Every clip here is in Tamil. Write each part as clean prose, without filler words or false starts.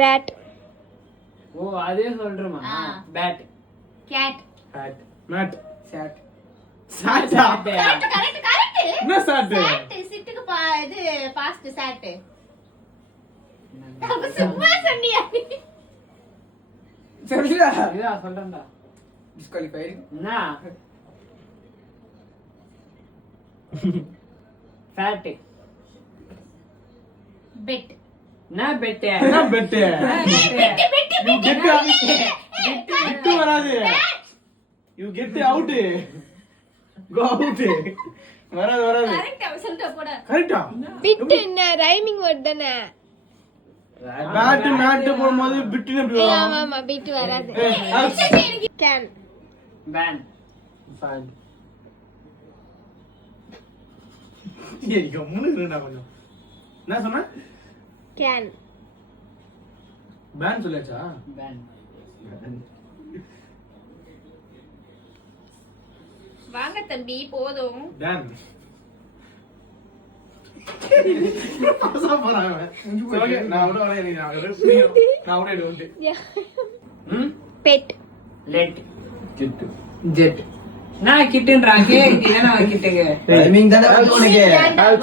rat. ஓ அதே சொல்றமா. bat. cat. hat. mat. Sat. சாட்டா. கரெக்ட். என்ன சாட்டு? சாட் சிட்டுக்கு இது பாஸ்ட் சாட். அப்ப சும்மா சொன்னியா நீ? சரிடா. இதா சொல்றேன்டா. டிஸ்குவாலிஃபைட். என்ன? fat. bet. என்ன bet? என்ன bet? get வராது. You get out. Go out. வராது. கரெக்ட் அவ சொல்ற போட. கரெக்ட்டா? Bit என்ன ரைமிங் வேர்ட் தானே? bat mat போடும்போது பிட்னு எப்படி வரும்? ஆமா bit வராது. can. ban. fan. ஏய் கம்முனு இருடா கொஞ்சம். என்ன சொன்ன? can. ban சொல்லியாச்சா? ban. வாங்க தம்பி போதும். dan. பாசா போறாங்க. ஓகே நான் விட வரேன் நீ நான் விட வந்து. pet. let. கிட்டு. ஜெட். நான் கிட்டுன்றாங்க ஏன்னா கிட்டுங்க. டைமிங் தான உனக்கு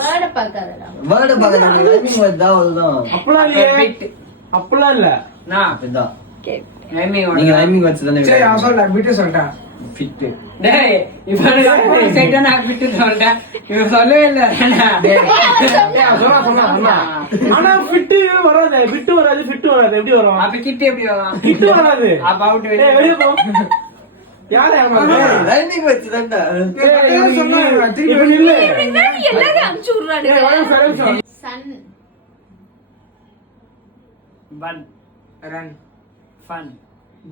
வேர்ட் பார்க்காதடா. வேர்ட் பார்க்கற உனக்கு டைமிங் வருதா அதுதான் அப்பலாம் இல்லையே. bit. அப்பலாம் இல்ல. நான் இதுதான் Okay. நீங்க டைமிங் வச்சு தானே சரி அவன் சொல்ல விட்டு சொல்லிட்டான். ஃபிட். டேய் இவன் சைடுல நான் விட்டு சொல்றேன். இவன் சொல்லவே இல்ல. சொன்னா. ஆனா ஃபிட் வராது. ஃபிட் வராது. எப்படி வரும்? அப்ப கிட்டு எப்படி வரும்? ஃபிட் வராது. அப்ப அவுட் ஏய் வெளிய போ. யாரே அவன்? டைமிங் வச்சு தான்டா இப்ப நில்லு. எல்லாரும் அனுப்பிச்சு விடுறானுங்க. ஏய் வரேன் sir. Sun. bun. Run. fun.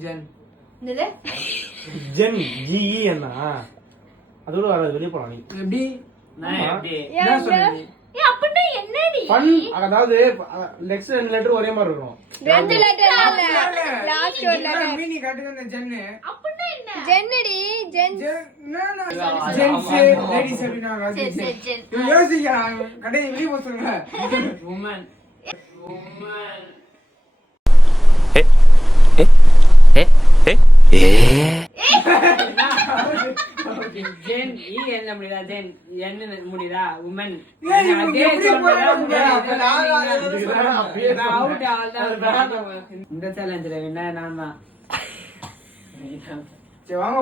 ஜென். என்னது? ஜென் ஜிஇ என்ன? அதோட வராது. வெளிய போலாம் நீ. எப்படி? நான் எப்படி? என்ன சொன்னீங்க? ஏய் அப்படினா என்னடி? ஃபன் அதாவது நெக்ஸ்ட் ரெண்டு லெட்டர் ஒரே மாதிரி இருக்கும். ரெண்டு லெட்டர் இல்ல. லாஸ்ட் ஒரு லெட்டர். மீனி காட்டுங்க ஜென். அப்படினா என்ன? ஜென்னடி ஜென். ஜென்ஸ் லேடிஸ் அப்படினா சரி சரி சரி. இவன் யோசிக்கிறான். கடையை வெளிய போ சொல்லுங்க. woman. ஜென் ஈ என்ன முடியுதா? ஜென் என்ன முடியுதா? உமன் ஏய், இவங்க எப்படி போறாங்க? அவுட் ஆல் இந்த சேலஞ்சில் என்ன நான் தான். சரி வாங்க.